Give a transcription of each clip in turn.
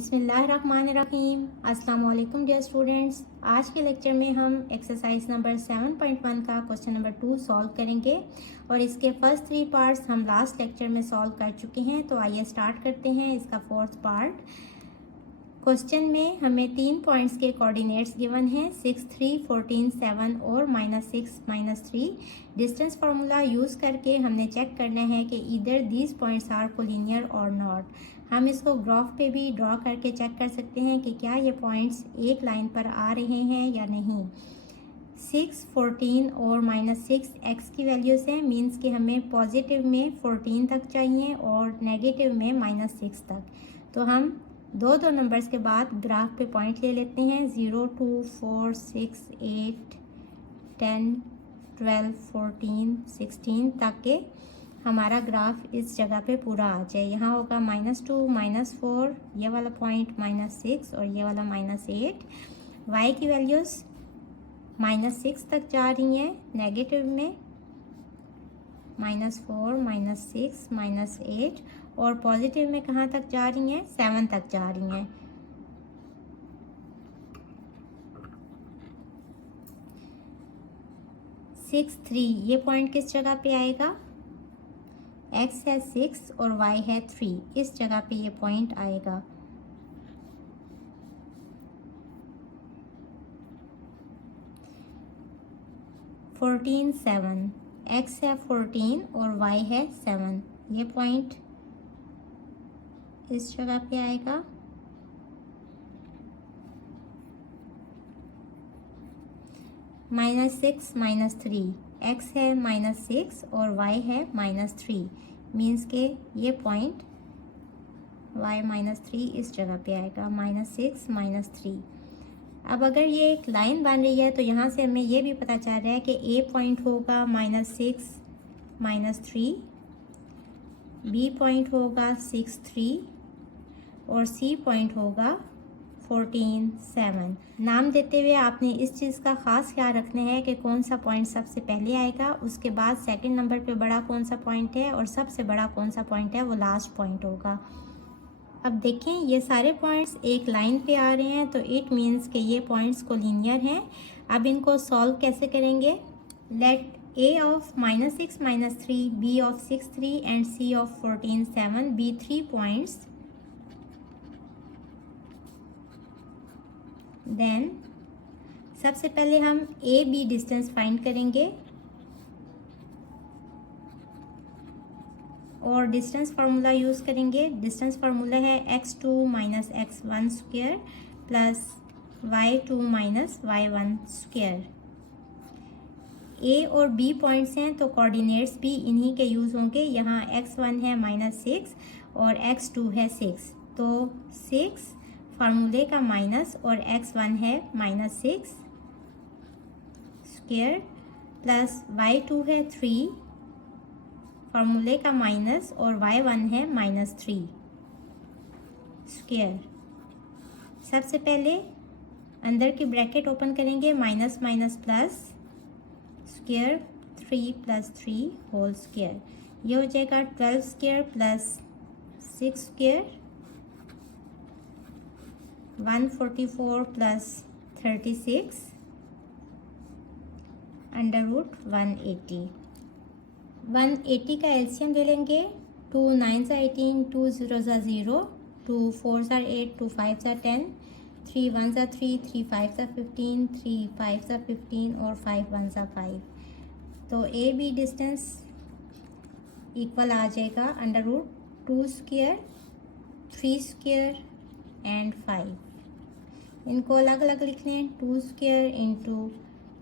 बिस्मिल्लाहिर्रहमानिर्रहीम। अस्सलाम वालेकुम डियर स्टूडेंट्स। आज के लेक्चर में हम एक्सरसाइज नंबर 7.1 का क्वेश्चन नंबर 2 सॉल्व करेंगे और इसके फर्स्ट 3 पार्ट्स हम लास्ट लेक्चर में सॉल्व कर चुके हैं। तो आइए स्टार्ट करते हैं इसका फोर्थ पार्ट। क्वेश्चन में हमें 3 पॉइंट्स के कोऑर्डिनेट्स गिवन हैं 6, 3, 14, 7 और -6, -3। डिस्टेंस फार्मूला यूज़ करके हमने चेक करना है कि either these points are collinear और नॉट। हम इसको ग्राफ पे भी ड्रॉ करके चेक कर सकते हैं कि क्या ये पॉइंट्स एक लाइन पर आ रहे हैं या नहीं। 6, 14 और -6 एक्स की वैल्यूज़ हैं, मीन्स कि हमें पॉजिटिव में 14 तक चाहिए और नेगेटिव में -6 तक। तो हम दो नंबर्स के बाद ग्राफ पे पॉइंट ले लेते हैं 0, 2, 4, 6, 8, 10, 12, 14, 16 तक के हमारा ग्राफ इस जगह पे पूरा आ जाए। यहाँ होगा -2, -4, ये वाला पॉइंट -6 और ये वाला -8। y की वैल्यूज़ -6 तक जा रही हैं नेगेटिव में, -4, -6, -8 और पॉजिटिव में कहाँ तक जा रही हैं 7 तक जा रही हैं। सिक्स 3 ये पॉइंट किस जगह पे आएगा? x है 6 और y है 3, इस जगह पे ये पॉइंट आएगा। फोर्टीन 7, x है 14 और y है 7, ये पॉइंट इस जगह पे आएगा। -6, -3, x है -6 और y है -3, मीन्स के ये पॉइंट y -3 इस जगह पे आएगा। -6, -3। अब अगर ये एक लाइन बन रही है तो यहाँ से हमें ये भी पता चल रहा है कि a पॉइंट होगा -6, -3, b पॉइंट होगा 6, 3 और c पॉइंट होगा 14, 7। नाम देते हुए आपने इस चीज़ का ख़ास ख्याल रखना है कि कौन सा पॉइंट सबसे पहले आएगा, उसके बाद सेकंड नंबर पे बड़ा कौन सा पॉइंट है और सबसे बड़ा कौन सा पॉइंट है वो लास्ट पॉइंट होगा। अब देखें ये सारे पॉइंट्स एक लाइन पे आ रहे हैं तो इट मीन्स कि ये पॉइंट्स कोलिनियर हैं। अब इनको सॉल्व कैसे करेंगे? Let a of -6, -3, b of 6, 3 and c of 14, 7 be 3 points. Then सबसे पहले हम ए बी डिस्टेंस फाइंड करेंगे और डिस्टेंस फार्मूला यूज़ करेंगे। डिस्टेंस फार्मूला है x2 - x1 square plus y2 - y1 square. ए और बी पॉइंट्स हैं तो कोऑर्डिनेट्स भी इन्हीं के यूज़ होंगे। यहाँ x1 है -6 और x2 है 6, तो 6 फार्मूले का माइनस और x1 है -6 स्क्वायर प्लस y2 है 3 फार्मूले का माइनस और y1 है -3 स्क्वायर। सबसे पहले अंदर की ब्रैकेट ओपन करेंगे, minus minus plus square 3 + 3 whole square. ये हो जाएगा 12 स्क्वायर प्लस 6 स्क्वायर 144 प्लस 36 √180। 180 का एलसीएम ले लेंगे। 2 9 18, 2 0 0, 2 4 8, 2 5 10, 3 1 3, 3 5 15, 3 5 15 और 5 1 5। तो ए बी डिस्टेंस इक्वल आ जाएगा √2 स्क्वायर 3 स्क्वायर एंड 5। इनको अलग अलग लिखने हैं, 2 square into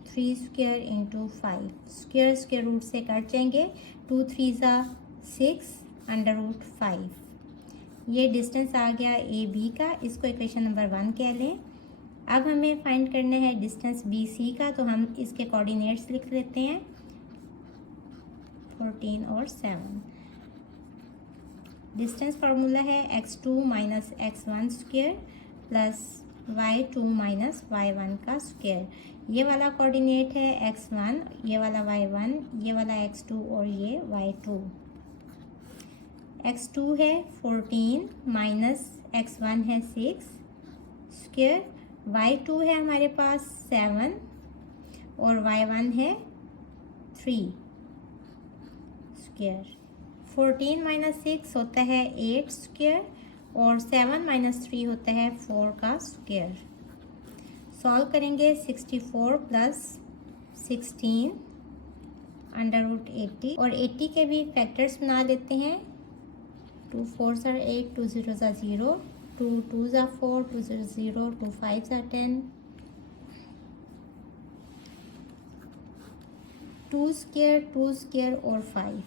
3 square into 5। Square square root से कट जाएंगे। 2 3 6 √5। ये डिस्टेंस आ गया ए बी का, इसको इक्वेशन नंबर 1 कह लें। अब हमें फाइंड करना है डिस्टेंस बी सी का, तो हम इसके कोऑर्डिनेट्स लिख लेते हैं 14 और 7। डिस्टेंस फार्मूला है x2 - x1 square plus y2 - y1 का स्क्वायर। ये वाला कोऑर्डिनेट है x1, ये वाला y1, ये वाला x2 और ये y2। x2 है 14 माइनस x1 है 6 स्क्वायर, y2 है हमारे पास 7 और y1 है 3 स्क्वायर। 14 माइनस 6 होता है 8 स्क्वायर और 7 माइनस 3 होता है 4 का स्क्वायर। सॉल्व करेंगे 64 प्लस 16 अंडर रूट 80 और 80 के भी फैक्टर्स बना लेते हैं। 2 4s are 8, 2 0s are 0, 2 2s are 4, 2 0 0, 2 5s are 10, 2 square और 5,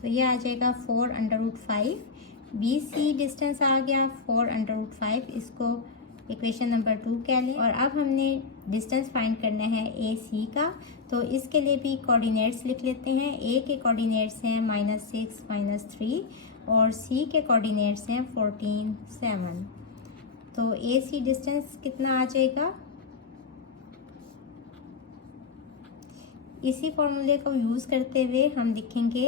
तो ये आ जाएगा 4 under root 5। B C distance आ गया 4 अंडर रूट 5, इसको इक्वेशन नंबर 2 कह लें। और अब हमने डिस्टेंस फाइंड करना है ए सी का, तो इसके लिए भी कोऑर्डिनेट्स लिख लेते हैं। ए के कोऑर्डिनेट्स हैं -6 -3 और सी के कोऑर्डिनेट्स हैं 14 7। तो ए सी डिस्टेंस कितना आ जाएगा, इसी फॉर्मूले को यूज़ करते हुए हम लिखेंगे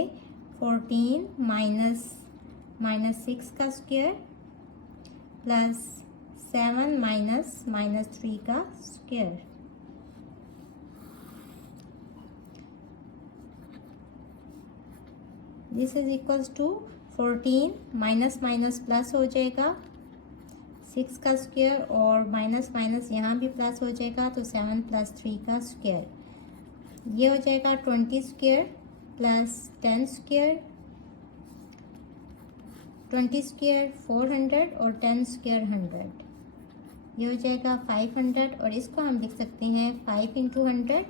14 माइनस 6 का स्क्वायर प्लस 7 माइनस 3 का square. This is equals to 14 minus plus हो जाएगा 6 का स्क्वायर और माइनस यहाँ भी प्लस हो जाएगा, तो 7 प्लस 3 का स्क्वायर। ये हो जाएगा 20 स्क्वायर प्लस 10 स्क्वायर, 20 स्क्वायर 400 और 10 स्क्वायर 100, ये हो जाएगा 500। और इसको हम लिख सकते हैं 5 इंटू 100।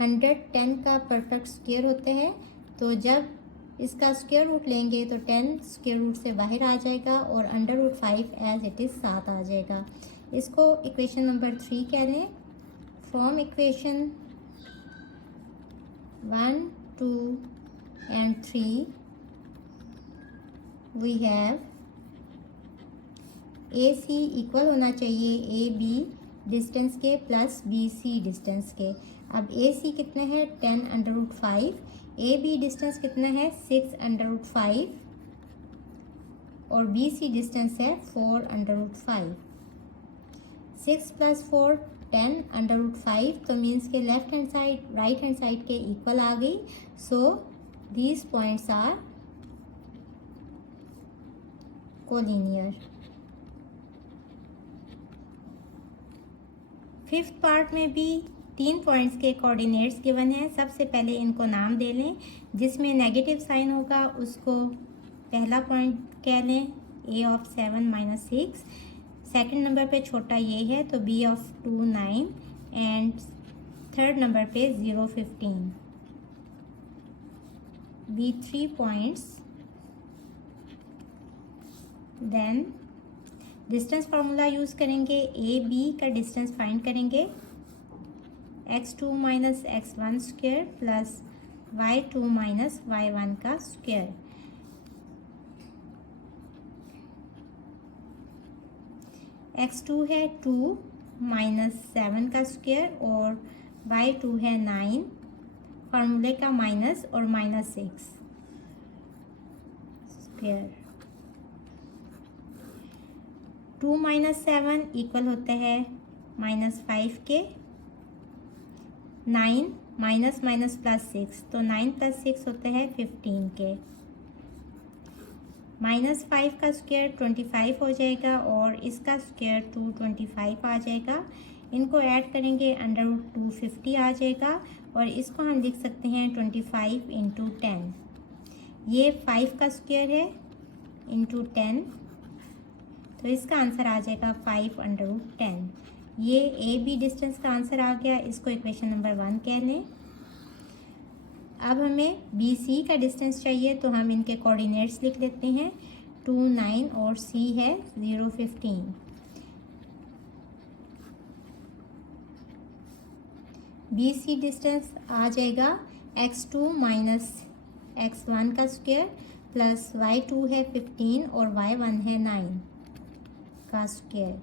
100 10 का परफेक्ट स्क्वायर होते हैं, तो जब इसका स्क्वायर रूट लेंगे तो 10 स्क्वायर रूट से बाहर आ जाएगा और under root 5 as it is 7 आ जाएगा। इसको इक्वेशन नंबर 3 कह लें। From equation 1 2 and 3 we have AC equal होना चाहिए AB डिस्टेंस के प्लस BC डिस्टेंस के। अब AC कितना है 10 अंडर रूट 5, AB डिस्टेंस कितना है 6 अंडर रूट 5 और BC डिस्टेंस है 4 under root 5। 6 plus 4 10 under root 5, तो मीन्स के left hand side right hand side के इक्वल आ गई। So these points are collinear. Fifth part में भी 3 पॉइंट्स के कोऑर्डिनेट्स गिवन हैं। सबसे पहले इनको नाम दे लें, जिसमें नेगेटिव साइन होगा उसको पहला पॉइंट कह लें A of 7 minus 6। Second number पे छोटा ये है तो B of 2 9 and third number पे 0 15। B 3 points. Then distance formula use करेंगे। ए बी का डिस्टेंस फाइंड करेंगे। x2 minus x1 square plus y2 minus y1 का स्क्वायर। x2 है 2 माइनस 7 का स्क्वायर और y2 है 9, फार्मूले का माइनस और माइनस 6 स्क्वायर। 2 माइनस 7 इक्वल होता है -5 के। 9 माइनस माइनस प्लस 6, तो 9 प्लस 6 होता है 15 के। -5 का स्क्वायर 25 हो जाएगा और इसका स्क्वायर 225 आ जाएगा। इनको ऐड करेंगे अंडर रूट 250 आ जाएगा और इसको हम लिख सकते हैं 25 इंटू 10। ये 5 का स्क्वायर है इंटू 10, तो इसका आंसर आ जाएगा 5 अंडर रूट 10। ये ए बी डिस्टेंस का आंसर आ गया। इसको इक्वेशन नंबर 1 कह लें। अब हमें बी सी का डिस्टेंस चाहिए, तो हम इनके कोऑर्डिनेट्स लिख लेते हैं। 2 9 और सी है 0 15। बी सी डिस्टेंस आ जाएगा x2 माइनस x1 का स्क्वायर प्लस y2 है 15 और y1 है 9 का स्क्वायर।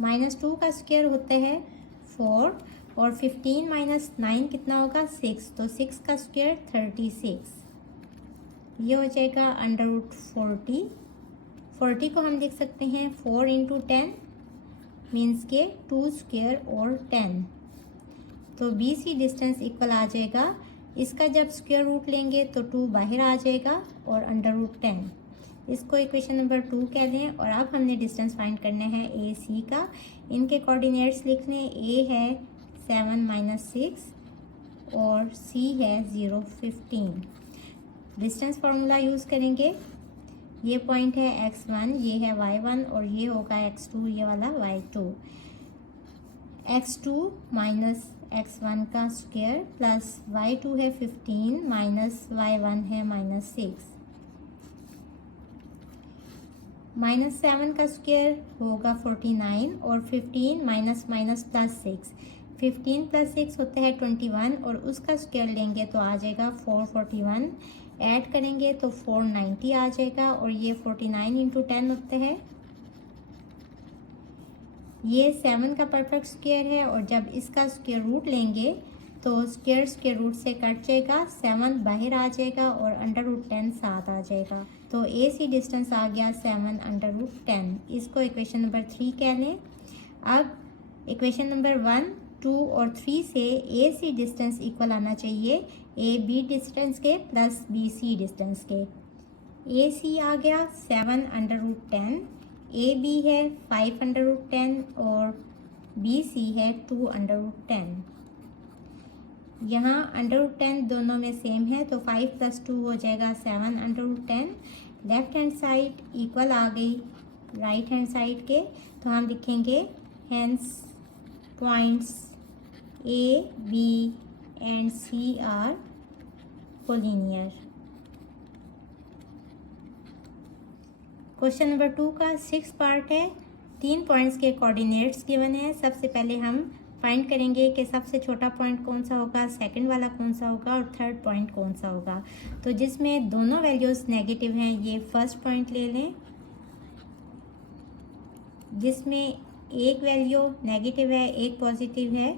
-2 का स्क्वायर होता है 4 और 15 माइनस 9 कितना होगा 6, तो 6 का स्क्वायर 36। ये हो जाएगा √40। 40 को हम लिख सकते हैं 4 × 10 मीन्स के 2 स्क्वायर और 10। तो BC डिस्टेंस इक्वल आ जाएगा, इसका जब स्क्वायर रूट लेंगे तो 2 बाहर आ जाएगा और √10। इसको इक्वेशन नंबर 2 कह लें। और अब हमने डिस्टेंस फाइंड करना है AC का। इनके कोऑर्डिनेट्स लिख लें। A है 7 - 6 और C है 0 15। डिस्टेंस फार्मूला यूज़ करेंगे। ये पॉइंट है x1, ये है y1 और ये होगा x2, ये वाला y2। x2 माइनस x1 का स्क्वायर प्लस y2 है 15 माइनस y1 है -6। -7 का स्क्वायर होगा 49 और 15 माइनस माइनस प्लस 6। 15 + 6 होता है 21 और उसका स्क्वायर लेंगे तो आ जाएगा 441। ऐड करेंगे तो 490 आ जाएगा और ये 49 × 10 होता है। ये 7 का परफेक्ट स्क्वायर है और जब इसका स्क्वायर रूट लेंगे तो स्क्वायर रूट से कट जाएगा, 7 बाहर आ जाएगा और √10 साथ आ जाएगा। तो AC डिस्टेंस आ गया 7 √10। इसको इक्वेशन नंबर 3 कह लें। अब इक्वेशन नंबर 1, 2 और 3 से AC डिस्टेंस इक्वल आना चाहिए AB डिस्टेंस के प्लस BC डिस्टेंस के। AC आ गया 7 √10, AB है 5 √10 और BC है 2 √10। यहाँ √10 दोनों में सेम है तो 5 + 2 हो जाएगा 7 √10। लेफ्ट हैंड साइड इक्वल आ गई राइट हैंड साइड के, तो हम लिखेंगे hence points A, B and C are collinear. Question number 2 का 6 पार्ट है। 3 पॉइंट्स के कोऑर्डिनेट्स गिवन है। सबसे पहले हम फाइंड करेंगे कि सबसे छोटा पॉइंट कौन सा होगा, सेकंड वाला कौन सा होगा और थर्ड पॉइंट कौन सा होगा। तो जिसमें दोनों वैल्यूज़ नेगेटिव हैं ये फर्स्ट पॉइंट ले लें। जिसमें एक वैल्यू नेगेटिव है एक पॉजिटिव है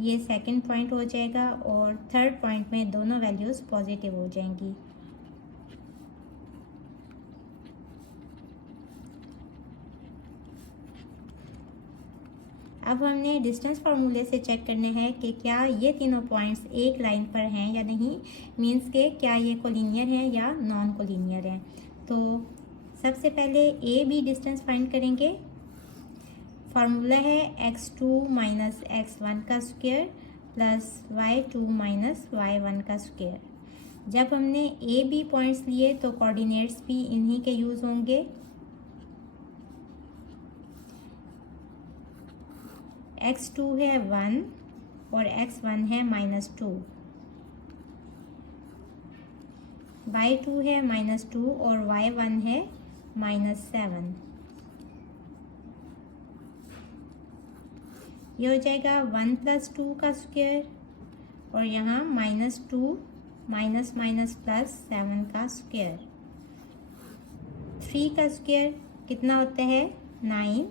ये सेकंड पॉइंट हो जाएगा और थर्ड पॉइंट में दोनों वैल्यूज़ पॉजिटिव हो जाएंगी। अब हमने डिस्टेंस फार्मूले से चेक करने हैं कि क्या ये तीनों पॉइंट्स एक लाइन पर हैं या नहीं, मींस के क्या ये कोलिनियर हैं या नॉन कोलिनियर हैं। तो सबसे पहले AB डिस्टेंस फाइंड करेंगे। फार्मूला है x2 - x1 का स्क्वायर प्लस y2 - y1 का स्क्वायर। जब हमने AB पॉइंट्स लिए तो कोऑर्डिनेट्स भी इन्हीं के यूज़ होंगे। x2 है 1 और x1 है -2, y2 है -2 और y1 है -7। ये हो जाएगा 1 + 2 का स्क्वायर और यहाँ -2 माइनस माइनस प्लस 7 का स्क्वायर। 3 का स्क्वायर कितना होता है 9,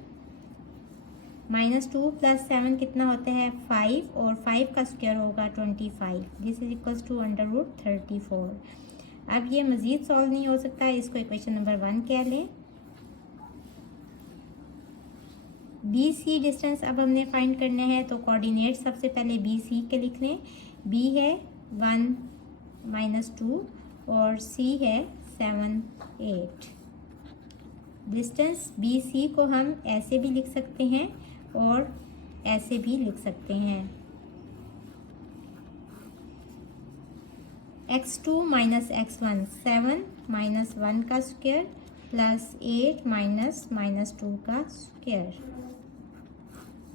-2 + 7 कितना होता है 5 और 5 का स्क्वायर होगा 25। This is equals to √34। अब ये मज़ीद सॉल्व नहीं हो सकता, इसको इक्वेशन नंबर 1 कह लें। BC डिस्टेंस अब हमने फाइंड करना है तो कोऑर्डिनेट सबसे पहले BC के लिख लें। B है 1 - 2 और C है 7 8। डिस्टेंस BC को हम ऐसे भी लिख सकते हैं और ऐसे भी लिख सकते हैं। x2 - x1 7 - 1 का स्क्वायर प्लस 8 - -2 का स्क्वायर।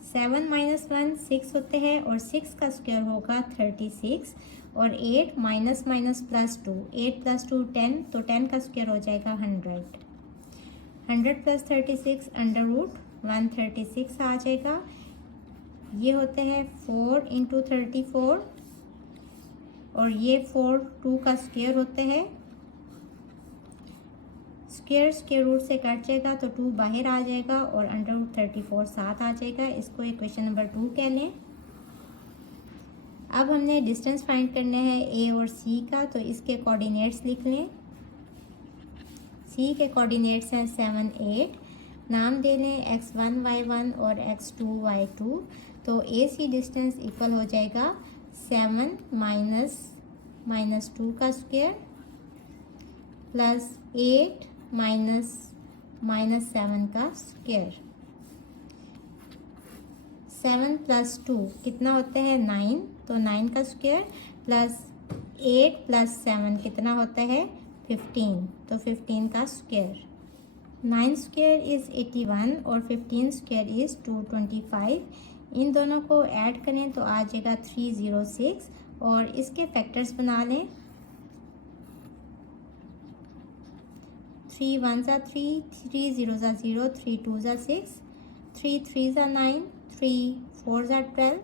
7 - 1 6 होते हैं और 6 का स्क्वायर होगा 36 और 8 -+ 2 8 + 2 10 तो 10 का स्क्वायर हो जाएगा 100। 100 + 36 √136 आ जाएगा। ये होते हैं 4 × 34 और ये 4 2 का स्क्वायर होते हैं। स्क्वायर रूट से कट जाएगा तो 2 बाहर आ जाएगा और √34 साथ आ जाएगा। इसको इक्वेशन नंबर 2 कह लें। अब हमने डिस्टेंस फाइंड करना है A और C का, तो इसके कोऑर्डिनेट्स लिख लें। सी के कोऑर्डिनेट्स हैं 7, 8। नाम दे लें x1 y1 और x2 y2। तो ए सी डिस्टेंस इक्वल हो जाएगा 7 माइनस 2 का स्क्वायर प्लस 8 माइनस 7 का स्क्वायर। 7 प्लस 2 कितना होता है 9, तो 9 का स्क्वायर प्लस 8 प्लस 7 कितना होता है 15, तो 15 का स्क्वायर। 9 स्क्वायर इज़ 81 और 15 स्क्वायर इज़ 225। इन दोनों को ऐड करें तो आ जाएगा 306 और इसके फैक्टर्स बना लें। 3 1 ज़ा 3, 3 0 ज़ा 0, 3 2 ज़ा 6, 3 3 ज़ा 9, 3 4 ज़ा 12,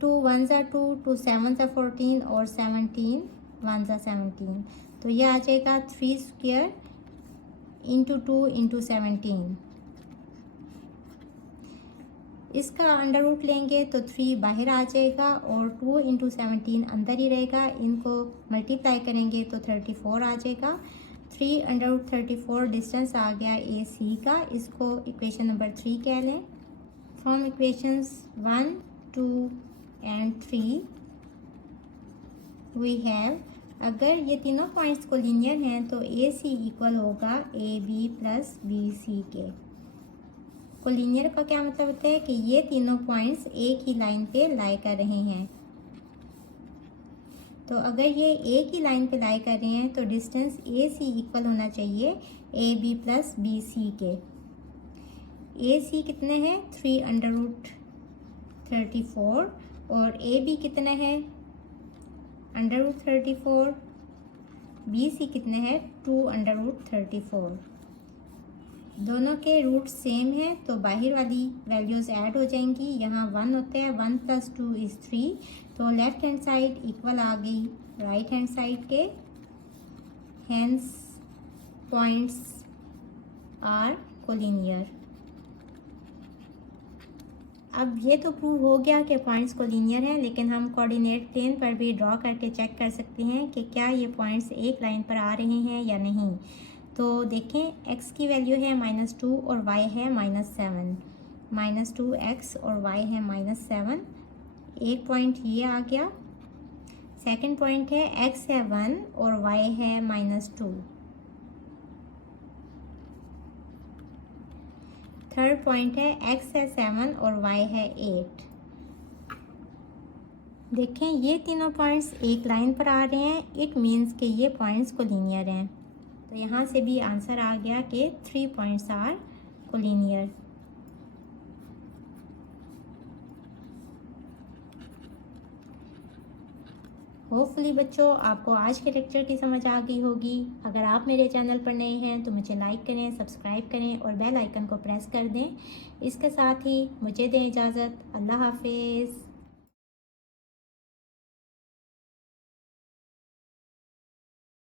2 1 ज़ा 2, 2 7 ज़ा 14 और 17 1 ज़ा 17। तो ये आ जाएगा 3 स्क्वायर इंटू 2 इंटू 17। इसका अंडर रूट लेंगे तो 3 बाहर आ जाएगा और 2 इंटू 17 अंदर ही रहेगा। इनको मल्टीप्लाई करेंगे तो 34 आ जाएगा। 3 अंडर रूट 34 डिस्टेंस आ गया ए सी का। इसको इक्वेशन नंबर 3 कह लें। From equations 1, 2 and 3 we have, अगर ये तीनों पॉइंट्स को लीनियर हैं तो ए सी इक्वल होगा A B plus B C के। कोलिनियर का क्या मतलब होता है कि ये तीनों पॉइंट्स एक ही लाइन पे लाई कर रहे हैं। तो अगर ये एक ही लाइन पे लाई कर रहे हैं तो डिस्टेंस ए सी इक्वल होना चाहिए A B plus B C के। ए सी कितने हैं 3 अंडर रूट 34 और ए बी कितना है अंडर रूट 34, बी सी कितने हैं 2 अंडर रूट 34। दोनों के रूट सेम है तो बाहर वाली वैल्यूज़ ऐड हो जाएंगी। यहाँ 1 होते हैं, 1 प्लस 2 इज़ 3, तो लेफ्ट हैंड साइड इक्वल आ गई राइट हैंड साइड के। Hence points are collinear. अब ये तो प्रूव हो गया कि पॉइंट्स कोलिनियर हैं, लेकिन हम कोऑर्डिनेट प्लेन पर भी ड्रॉ करके चेक कर सकते हैं कि क्या ये पॉइंट्स एक लाइन पर आ रहे हैं या नहीं। तो देखें x की वैल्यू है -2 और y है -7। -2x और y है -7। एक पॉइंट ये आ गया। सेकंड पॉइंट है x है 1 और y है -2। थर्ड पॉइंट है x है 7 और y है 8। देखें ये तीनों पॉइंट्स एक लाइन पर आ रहे हैं। इट मीन्स कि ये पॉइंट्स कोलिनियर हैं। तो यहाँ से भी आंसर आ गया कि 3 पॉइंट्स आर कोलिनियर। होपफुली बच्चों आपको आज के लेक्चर की समझ आ गई होगी। अगर आप मेरे चैनल पर नए हैं तो मुझे लाइक करें, सब्सक्राइब करें और बेल आइकन को प्रेस कर दें। इसके साथ ही मुझे दें इजाज़त। अल्लाह हाफिज़।